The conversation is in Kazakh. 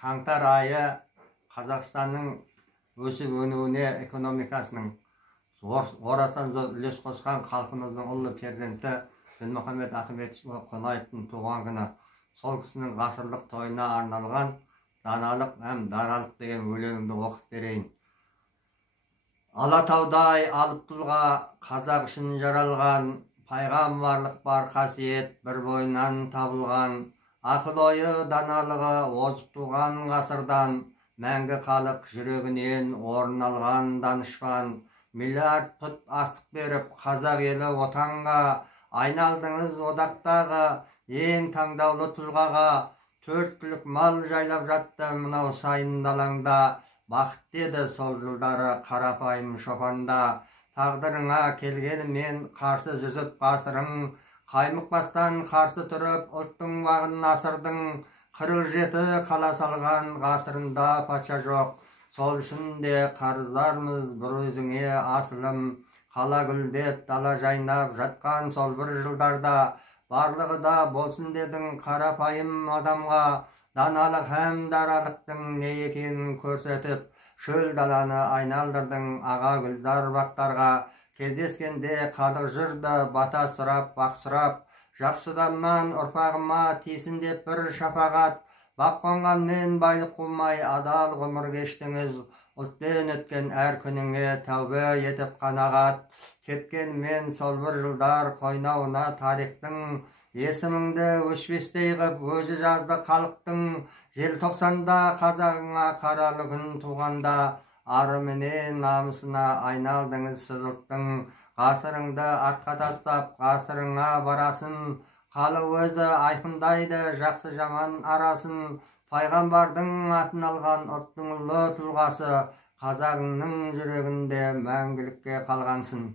Қаңтар айы Қазақстанның өсіп-өнуіне экономикасының орасан зор үлес қосқан халқымыздың ұлы перзенті Дінмұхамед Ахметұлы Қонаевтың туған күні. Сол кісінің ғасырлық тойына арналған даналық һәм даралық деген өлеңімді оқып берейін. Алатаудай алып тұлға қазақ үшін жаралған, пайғамбарлық бар қасиет бір бойынан табылған, ақыл ойы даналығы озып туған ғасырдан, мәңгі халық жүрегінен орын алған данышпан, миллиард пұт астық беріп қазақ елі отанға, айналдыңыз одақтағы ең таңдаулы тұлғаға, төрт түлік мал жайлап жатты мынау сайын далаңда, бақыт деді сол жылдары қарапайым шопанда, тағдырыңа келгенімен қарсы жүзіп ғасырың, қаймықпастан қарсы тұрып ұлттың бағын асырдың, 47 қала салған ғасырында патша жоқ, сол үшін де қарыздармыз бір өзіңе асылым, қала гүлдеп дала жайнап жатқан сол бір жылдарда, барлығы да болсын дедің қарапайым адамға, даналық һәм даралықтың не екенін көрсетіп, шөл даланы айналдырдың аға гүлдар бақтарға, кездескенде қалық жүрді бата сұрап, бақ сұрап, жақсыданнан ұрпағыма тисін деп бір шапағат, бақ қонғанмен байлық қумай адал ғұмыр кештіңіз, ұлтпен өткен әр күніңе тәубе етіп қанағат, кеткенмен сол бір жылдар қойнауына тарихтың, есіміңді өшпестей ғып өзі жазды халықтың, желтоқсанда қазағыңа қаралы күн туғанда, ары менен намысына айналдыңыз сіз ұлттың, ғасырыңды артқа тастап ғасырыңа барасын, халық өзі айқындайды жақсы жаман арасын, пайғамбардың атын алған ұлттың ұлы тұлғасы, қазағыңның жүрегінде мәңгілікке қалғансың.